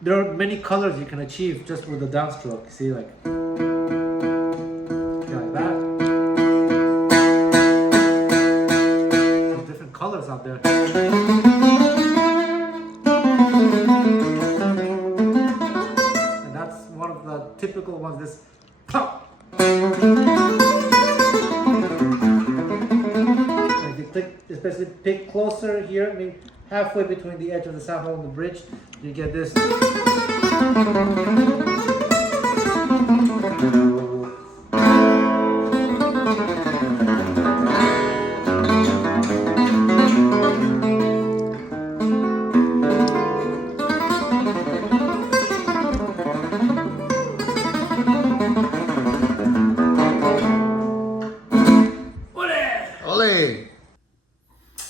there are many colors you can achieve just with a downstroke. You see, like that. There's different colors out there. And that's one of the typical ones. This pop. And if you click, especially pick closer here, I mean halfway between the edge of the sound hole and the bridge, you get this.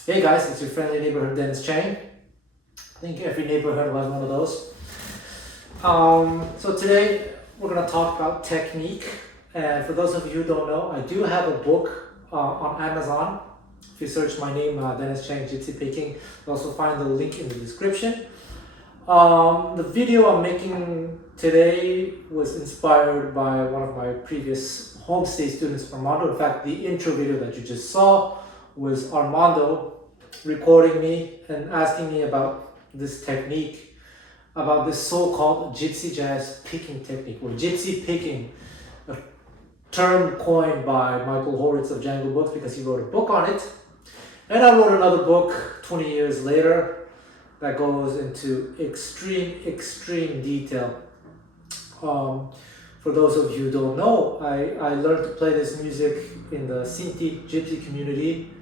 Hey guys, it's your friendly neighborhood Dennis Chang. I think every neighborhood has one of those. So today we're going to talk about technique. And for those of you who don't know, I do have a book on Amazon. If you search my name, Dennis Chang, Gypsy Picking, you'll also find the link in the description. The video I'm making today was inspired by one of my previous Homestay students, Armando. In fact, the intro video that you just saw was Armando recording me and asking me about this technique, about this so-called gypsy jazz picking technique, or gypsy picking, a term coined by Michael Horitz of Django Books because he wrote a book on it. And I wrote another book 20 years later that goes into extreme detail. For those of you who don't know, I learned to play this music in the Sinti gypsy community.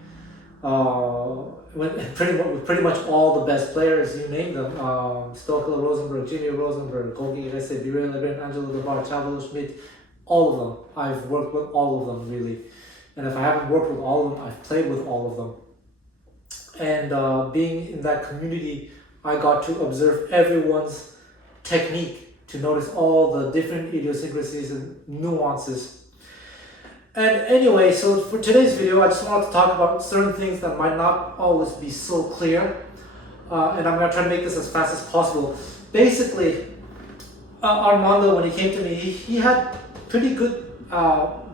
Pretty much all the best players, you name them, Stokla Rosenberg, Jimmy Rosenberg, Gogi Rese, Birel Lebrin, Angelo Devar, Chavelo Schmidt, all of them. I've worked with all of them, really. And if I haven't worked with all of them, I've played with all of them. And being in that community, I got to observe everyone's technique, to notice all the different idiosyncrasies and nuances. And anyway, so for today's video, I just wanted to talk about certain things that might not always be so clear. And I'm going to try to make this as fast as possible. Basically, Armando, when he came to me, he had pretty good,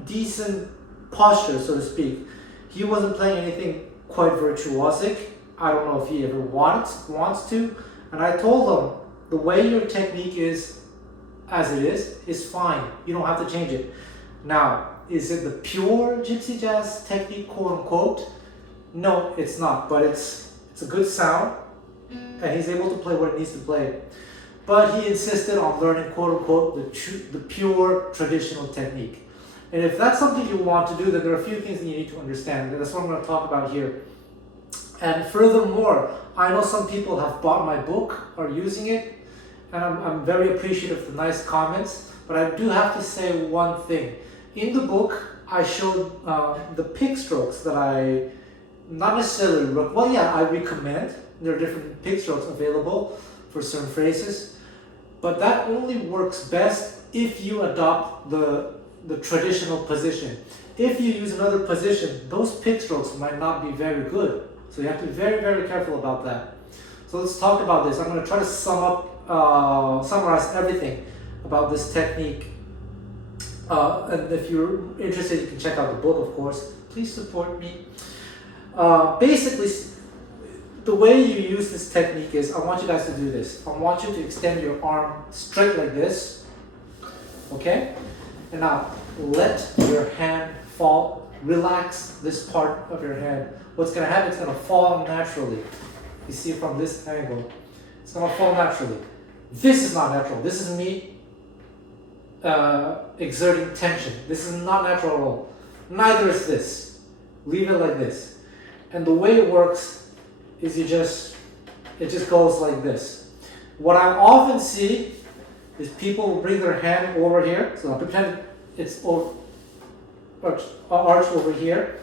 decent posture, so to speak. He wasn't playing anything quite virtuosic. I don't know if he ever wants to. And I told him, the way your technique is, as it is fine. You don't have to change it. Now, is it the pure gypsy jazz technique, quote unquote? No, it's not, but it's a good sound, and he's able to play what it needs to play. But he insisted on learning, quote unquote, the pure traditional technique. And if that's something you want to do, then there are a few things that you need to understand. And that's what I'm going to talk about here. And furthermore, I know some people have bought my book, are using it, and I'm very appreciative of the nice comments. But I do have to say one thing. In the book, I showed the pick strokes that I not necessarily, I recommend. There are different pick strokes available for certain phrases, but that only works best if you adopt the traditional position. If you use another position, those pick strokes might not be very good. So you have to be very, very careful about that. So let's talk about this. I'm going to try to summarize everything about this technique. And if you're interested, you can check out the book, of course. Please support me. Basically, the way you use this technique is, I want you guys to do this. I want you to extend your arm straight like this. Okay? And now, let your hand fall. Relax this part of your hand. What's going to happen, it's going to fall naturally. You see from this angle. It's going to fall naturally. This is not natural. This is me exerting tension. This is not natural at all. Neither is this. Leave it like this. And the way it works is it just goes like this. What I often see is people bring their hand over here. So I pretend it's arched over here.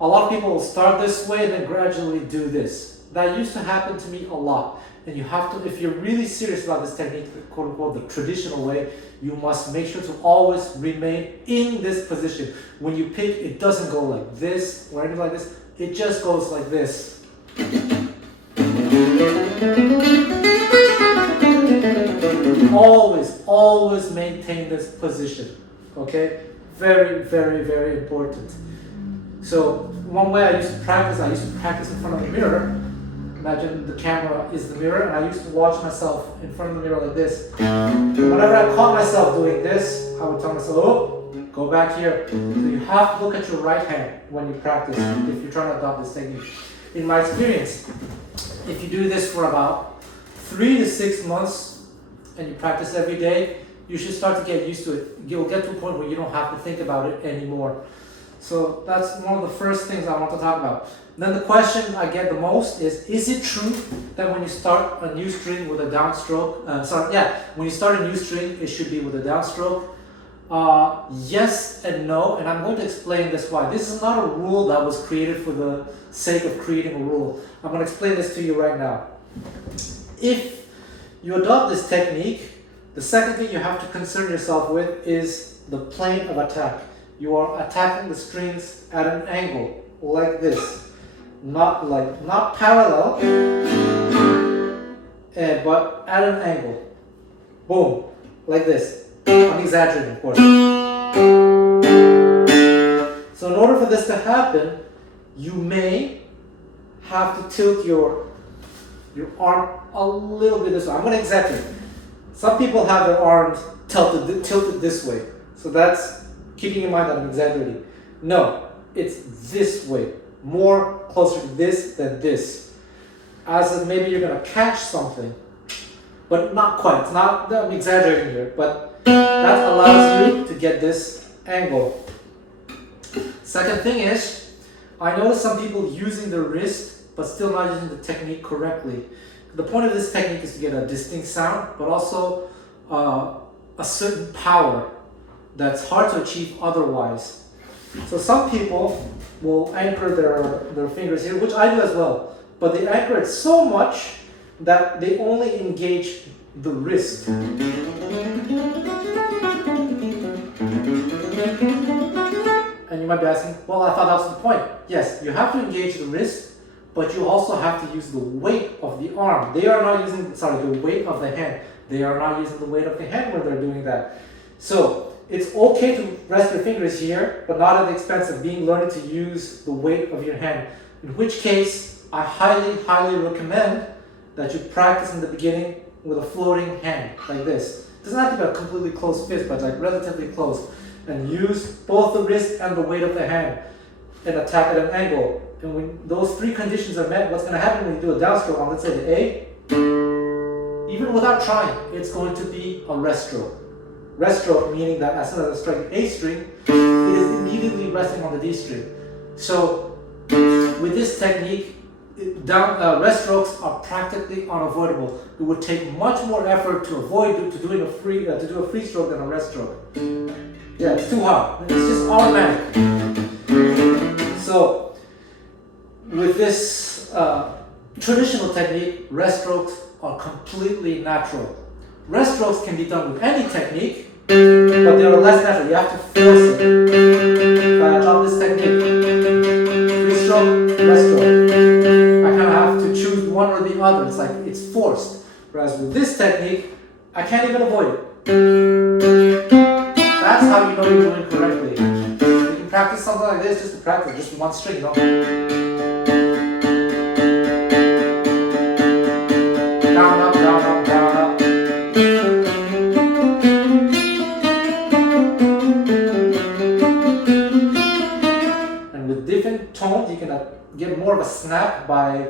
A lot of people will start this way and then gradually do this. That used to happen to me a lot. And you have to, if you're really serious about this technique, quote unquote, the traditional way, you must make sure to always remain in this position. When you pick, it doesn't go like this or anything like this. It just goes like this. always maintain this position. Okay? Very, very, very important. So one way I used to practice in front of the mirror. Imagine the camera is the mirror, and I used to watch myself in front of the mirror like this. And whenever I caught myself doing this, I would tell myself, oh, go back here. So you have to look at your right hand when you practice if you're trying to adopt this technique. In my experience, if you do this for about 3 to 6 months and you practice every day, you should start to get used to it. You'll get to a point where you don't have to think about it anymore. So that's one of the first things I want to talk about. Then the question I get the most is it true that when you start a new string with a downstroke, when you start a new string, it should be with a downstroke? Yes and no, and I'm going to explain this why. This is not a rule that was created for the sake of creating a rule. I'm going to explain this to you right now. If you adopt this technique, the second thing you have to concern yourself with is the plane of attack. You are attacking the strings at an angle, like this. Not parallel, but at an angle. Boom, like this. I'm exaggerating, of course. So in order for this to happen, you may have to tilt your arm a little bit this way. I'm going to exaggerate. Some people have their arms tilted this way. So that's keeping in mind that I'm exaggerating. No, it's this way. More closer to this than this. As if maybe you're going to catch something, but not quite. It's not, I'm exaggerating here, but that allows you to get this angle. Second thing is, I notice some people using their wrist, but still not using the technique correctly. The point of this technique is to get a distinct sound, but also a certain power that's hard to achieve otherwise. So some people will anchor their fingers here, which I do as well, but they anchor it so much that they only engage the wrist. And you might be asking, well, I thought that was the point. Yes, you have to engage the wrist, but you also have to use the weight of the arm. They are not using, the weight of the hand. They are not using the weight of the hand when they're doing that. So it's okay to rest your fingers here, but not at the expense of learning to use the weight of your hand. In which case, I highly, highly recommend that you practice in the beginning with a floating hand, like this. It doesn't have to be a completely closed fist, but like relatively close. And use both the wrist and the weight of the hand and attack at an angle. And when those three conditions are met, what's going to happen when you do a downstroke on, let's say, the A, even without trying, it's going to be a rest stroke. Rest stroke meaning that as soon as I strike the A string, it is immediately resting on the D string. So with this technique, rest strokes are practically unavoidable. It would take much more effort to do a free stroke than a rest stroke. Yeah, it's too hard. It's just automatic. So with this traditional technique, rest strokes are completely natural. Rest strokes can be done with any technique, but they are less natural. You have to force it. If I adopt this technique, free stroke, rest stroke, I kind of have to choose one or the other. It's like it's forced. Whereas with this technique, I can't even avoid it. That's how you know you're doing correctly. You can practice something like this just to practice, just one string, you know. Down, up, down, up, down, up. And with different tones, you can get more of a snap by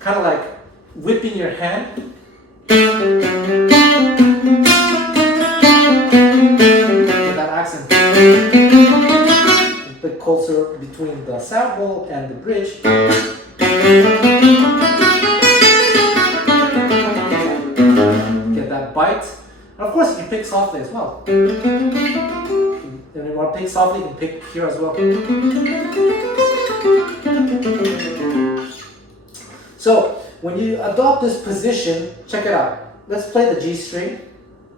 kind of like whipping your hand. That accent a bit closer between the sample and the bridge. Get that bite. And of course you can pick softly as well. And if you want to pick softly, you can pick here as well. So when you adopt this position, check it out. Let's play the G string.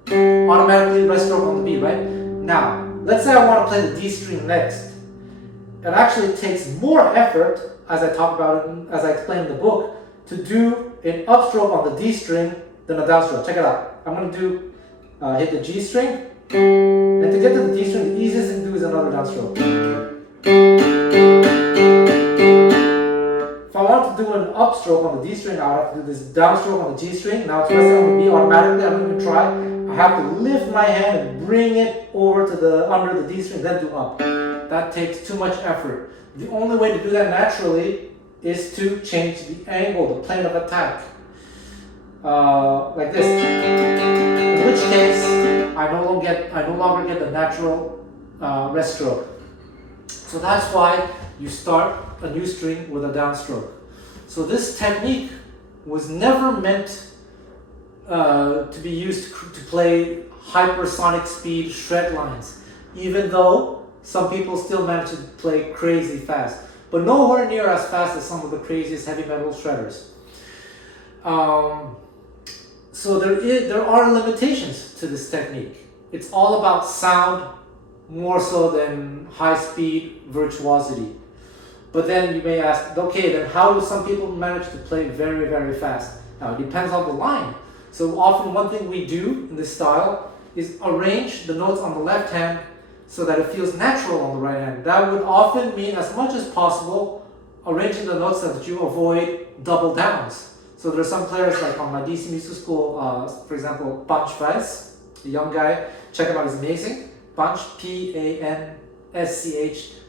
Automatically rest stroke on the B, right? Now, let's say I want to play the D string next. It actually takes more effort, as I talk about it, as I explain in the book, to do an upstroke on the D string than a downstroke. Check it out. I'm going to do hit the G string, and to get to the D string, the easiest thing to do is another downstroke. If I want to do an upstroke on the D string, I would have to do this downstroke on the G string. Now it's resting on the B automatically. I don't even try. I have to lift my hand and bring it over to the under the D string, then do up. That takes too much effort. The only way to do that naturally is to change the angle, the plane of attack, like this. In which case, I no longer get the natural rest stroke. So that's why you start a new string with a downstroke. So this technique was never meant to be used to play hypersonic speed shred lines, even though some people still manage to play crazy fast, but nowhere near as fast as some of the craziest heavy metal shredders. So there are limitations to this technique. It's all about sound more so than high speed virtuosity. But then you may ask, okay, then how do some people manage to play very, very fast? Now it depends on the line. So often one thing we do in this style is arrange the notes on the left hand so that it feels natural on the right hand. That would often mean, as much as possible, arranging the notes so that you avoid double downs. So there are some players like on my DC music school, for example, Punch Weiss, a young guy, check him out, he's amazing. Punch, P-A-N-S-C-H.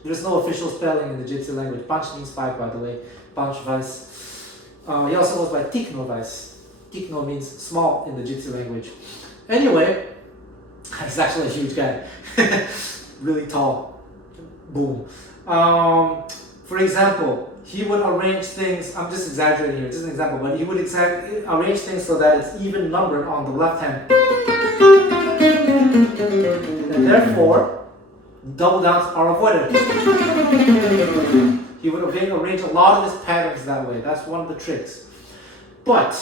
There's no official spelling in the Gypsy language. Punch means 5, by the way. Punch Weiss. He also goes by Tikno Weiss. Tikno means small in the Gypsy language. Anyway, he's actually a huge guy. Really tall. Boom. For example, he would arrange things, I'm just exaggerating here, just an example, but he would arrange things so that it's even numbered on the left hand. And therefore, double downs are avoided. He would arrange a lot of his patterns that way. That's one of the tricks. But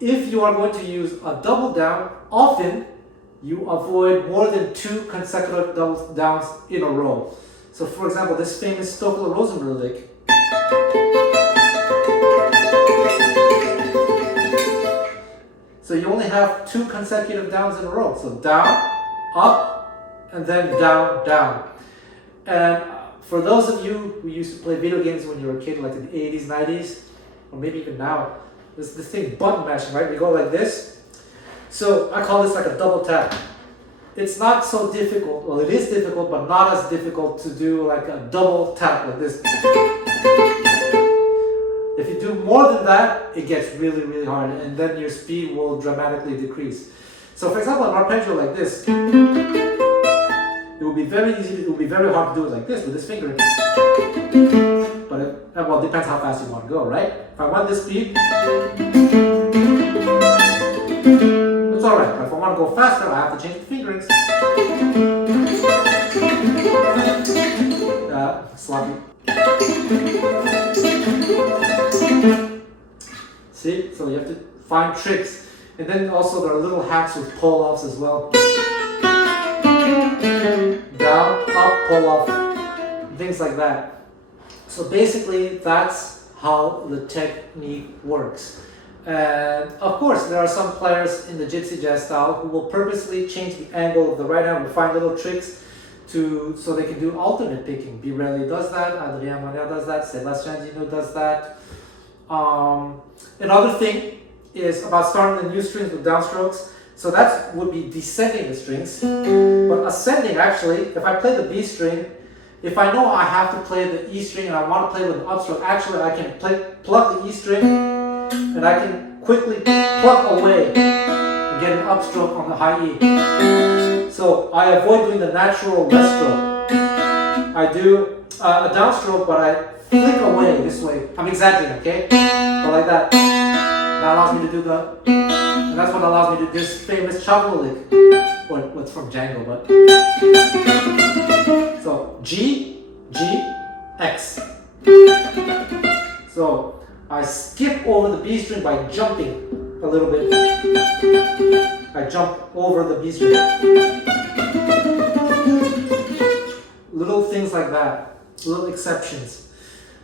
if you are going to use a double down, often you avoid more than 2 consecutive double downs in a row. So for example, this famous Stockler-Rosenberg lick. So you only have 2 consecutive downs in a row. So down, up, and then down, down. And for those of you who used to play video games when you were a kid, like in the 80s, 90s, or maybe even now, there's this thing, button mashing, right? We go like this. So I call this like a double tap. It's not so difficult, well it is difficult, but not as difficult to do like a double tap like this. If you do more than that, it gets really, really hard, and then your speed will dramatically decrease. So for example, an arpeggio like this, it will be very easy, it will be very hard to do it like this with this finger. But well, it depends how fast you want to go, right? If I want this speed, it's alright. But if I want to go faster, I have to change the fingerings. Sloppy. See? So you have to find tricks. And then also there are little hacks with pull-offs as well. Down, up, pull-off, things like that. So basically that's how the technique works. And of course there are some players in the Gypsy jazz style who will purposely change the angle of the right hand and find little tricks so they can do alternate picking. Birelli does that, Adrien Monel does that, Sébastien Gino does that. Another thing is about starting the new strings with downstrokes. So that would be descending the strings. But ascending, actually, if I play the B string, if I know I have to play the E string and I want to play with an upstroke, actually I can pluck the E string and I can quickly pluck away and get an upstroke on the high E. So I avoid doing the natural rest stroke. I do a downstroke, but I flick away this way. I'm exaggerating, okay? But like that. That allows me to do and that's what allows me to do this famous Chavo lick. Or what's from Django, but. So G, G, X. So I skip over the B string by jumping a little bit. I jump over the B string. Little things like that, little exceptions.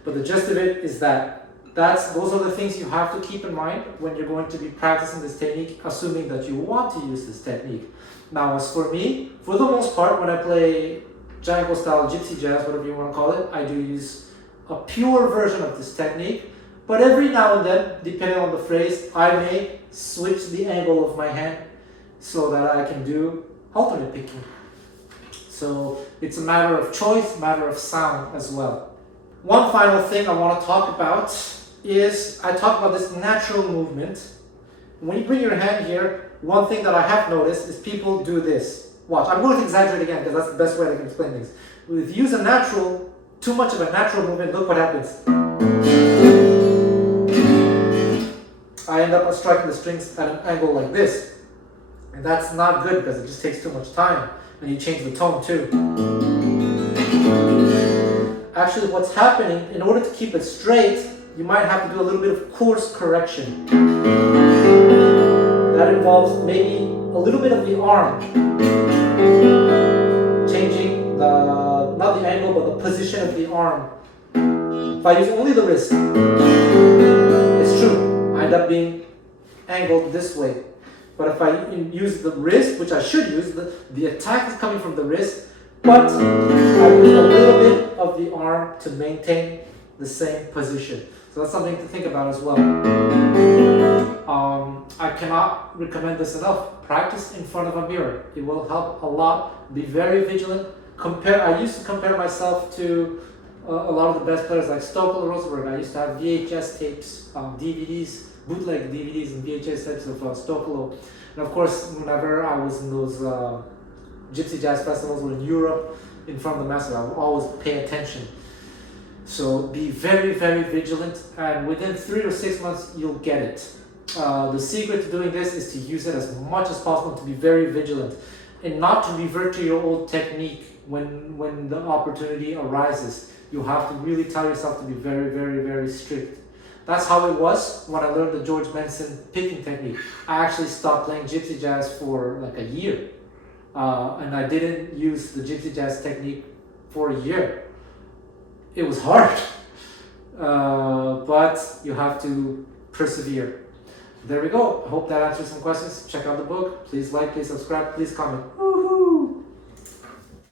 But the gist of it is that Those are the things you have to keep in mind when you're going to be practicing this technique, assuming that you want to use this technique. Now, as for me, for the most part, when I play Django style gypsy jazz, whatever you want to call it, I do use a pure version of this technique. But every now and then, depending on the phrase, I may switch the angle of my hand so that I can do alternate picking. So it's a matter of choice, matter of sound as well. One final thing I want to talk about is I talk about this natural movement. When you bring your hand here, one thing that I have noticed is people do this. Watch, I'm going to exaggerate again because that's the best way I can explain things. If you use too much of a natural movement, look what happens. I end up striking the strings at an angle like this. And that's not good because it just takes too much time. And you change the tone too. Actually, what's happening, in order to keep it straight, you might have to do a little bit of course correction. That involves maybe a little bit of the arm. Changing not the angle, but the position of the arm. If I use only the wrist, it's true, I end up being angled this way. But if I use the wrist, which I should use, the attack is coming from the wrist, but I use a little bit of the arm to maintain the same position. So that's something to think about as well. I cannot recommend this enough. Practice in front of a mirror. It will help a lot. Be very vigilant. I used to compare myself to a lot of the best players like Stokel Rosenberg. I used to have VHS tapes, DVDs, bootleg DVDs and VHS tapes of Stokolo. And of course, whenever I was in those Gypsy Jazz festivals or in Europe, in front of the master, I would always pay attention. So be very, very vigilant, and within 3 or 6 months, you'll get it. The secret to doing this is to use it as much as possible, to be very vigilant, and not to revert to your old technique when the opportunity arises. You have to really tell yourself to be very, very, very strict. That's how it was when I learned the George Benson picking technique. I actually stopped playing Gypsy Jazz for like a year. And I didn't use the Gypsy Jazz technique for a year. It was hard. But you have to persevere. There we go. I hope that answers some questions. Check out the book. Please like, please subscribe, please comment.